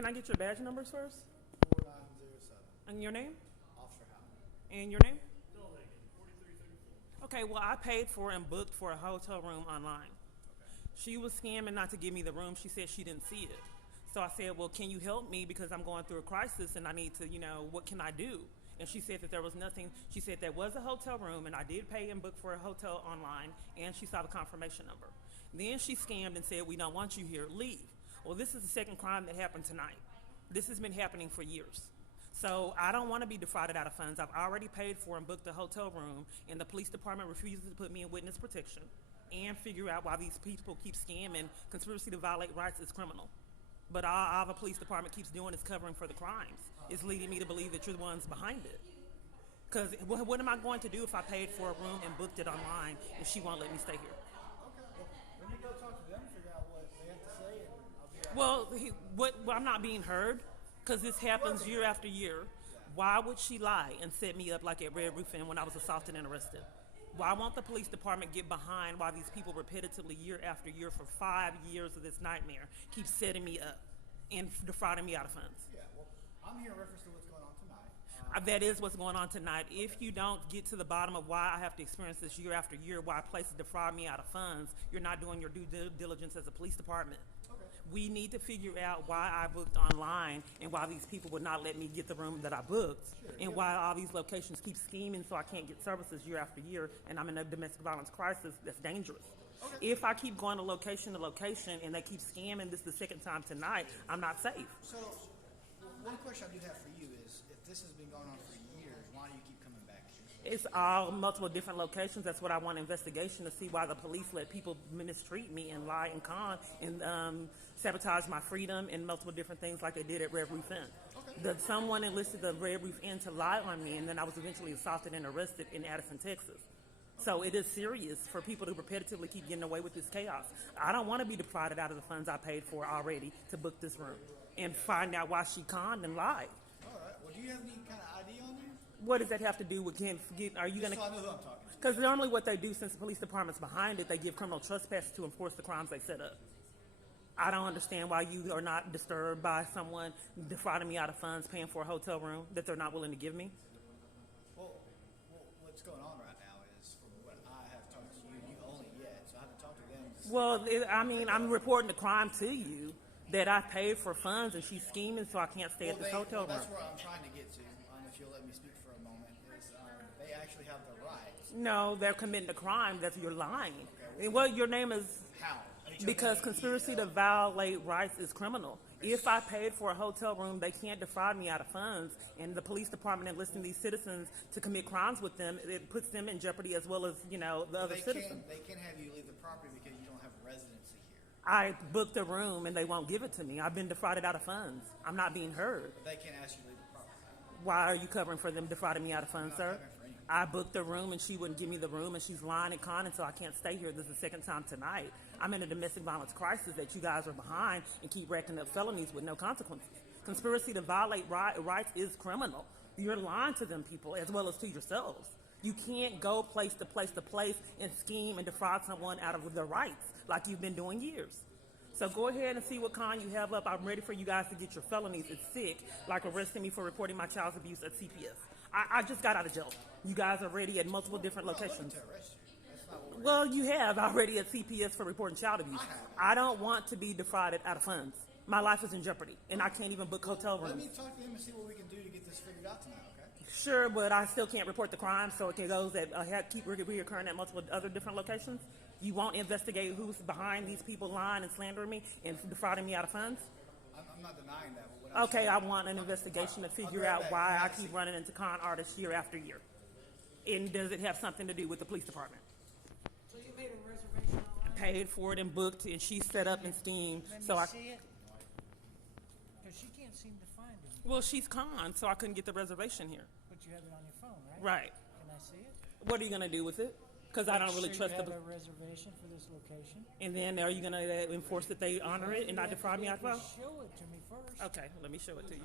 Can I get your badge numbers first? 4907. And your name? Officer Howard. And your name? Okay, well, I paid for and booked for a hotel room online. She was scamming not to give me the room. She said she didn't see it. So I said, well, can you help me because I'm going through a crisis and I need to, what can I do? And she said that there was nothing. She said there was a hotel room and I did pay and book for a hotel online and she saw the confirmation number. Then she scammed and said, we don't want you here, leave. Well, this is the second crime that happened tonight. This has been happening for years. So I don't want to be defrauded out of funds. I've already paid for and booked a hotel room, and the police department refuses to put me in witness protection and figure out why these people keep scamming. Conspiracy to violate rights is criminal. But all the police department keeps doing is covering for the crimes. It's leading me to believe that you're the ones behind it. Because what am I going to do if I paid for a room and booked it online and she won't let me stay here? Okay. Well, let me go talk to them, figure out what they have to say, and I'll be right Well, I'm not being heard because this happens year after year. Why would she lie and set me up like at Red Roof Inn when I was assaulted and arrested? Why won't the police department get behind why these people repetitively year after year for 5 years of this nightmare keep setting me up and defrauding me out of funds? Yeah, well, I'm here in reference to what's going on tonight. That is what's going on tonight. If you don't get to the bottom of why I have to experience this year after year, why places defraud me out of funds, you're not doing your due diligence as a police department. Okay. We need to figure out why I booked online and why these people would not let me get the room that I booked, and why all these locations keep scheming so I can't get services year after year, and I'm in a domestic violence crisis that's dangerous. Okay. If I keep going to location and they keep scamming this the second time tonight, I'm not safe. So, one question I do have for you is, if this has been going on for years, why do you keep coming back here? It's all multiple different locations. That's what I want an investigation to see why the police let people mistreat me and lie and con and sabotage my freedom and multiple different things like they did at Red Roof Inn. Okay. Someone enlisted the Red Roof Inn to lie on me, and then I was eventually assaulted and arrested in Addison, Texas. So it is serious for people to repetitively keep getting away with this chaos. I don't want to be defrauded out of the funds I paid for already to book this room and find out why she conned and lied. All right. Well, do you have any kind of ID on you? What does that have to do with are you going Just to... so I know who I'm talking to. Because normally what they do, since the police department's behind it, they give criminal trespass to enforce the crimes they set up. I don't understand why you are not disturbed by someone defrauding me out of funds, paying for a hotel room that they're not willing to give me. Well, what's going on right now is, from what I have talked to you, you own it yet, so I haven't talked to them. Well, I'm reporting the crime to you that I paid for funds and she's scheming so I can't stay at this hotel room. That's where I'm trying to get to, if you'll let me speak for a moment, is they actually have the right. No, they're committing a crime. That's you're lying. And what your name is? How? Because conspiracy to violate rights is criminal. If I paid for a hotel room, they can't defraud me out of funds, and the police department enlisting these citizens to commit crimes with them, it puts them in jeopardy as well as, the other citizens. They can't have you leave the property because you don't have residency here. I booked a room and they won't give it to me. I've been defrauded out of funds. I'm not being heard. But they can't ask you to leave the property. Why are you covering for them defrauding me out of funds, sir? covering for anything. I booked a room and she wouldn't give me the room, and she's lying and conning, so I can't stay here. This is the second time tonight. I'm in a domestic violence crisis that you guys are behind and keep racking up felonies with no consequences. Conspiracy to violate rights is criminal. You're lying to them people as well as to yourselves. You can't go place to place to place and scheme and defraud someone out of their rights like you've been doing years. So go ahead and see what con you have up. I'm ready for you guys to get your felonies. It's sick, like arresting me for reporting my child's abuse at CPS. I just got out of jail. You guys are ready at multiple different locations. To arrest you. That's not what we're Well, you have already at CPS for reporting child abuse. I don't want to be defrauded out of funds. My life is in jeopardy, and I can't even book hotel Let rooms. me talk to them and see what we can do to get this figured out tonight, okay? Sure, but I still can't report the crime, so it can goes that keep reoccurring at multiple other different locations. You won't investigate who's behind these people lying and slandering me and defrauding me out of funds? I'm not denying that. But what I'm Okay, saying, I want an investigation to figure out why I keep running into con artists year after year. And does it have something to do with the police department? So you made a reservation online? Paid for it and booked, and she set up and schemed. Let me So see it. Because she can't seem to find it. well, she's con, so I couldn't get the reservation here. But you have it on your phone, right? Right. Can I see it? What are you gonna do with it? Because I don't really Make trust sure the. you have a reservation for this location. And then are you gonna enforce that they honor it and not defraud me out of You well? have to show it to me first. Okay, let me show it to you.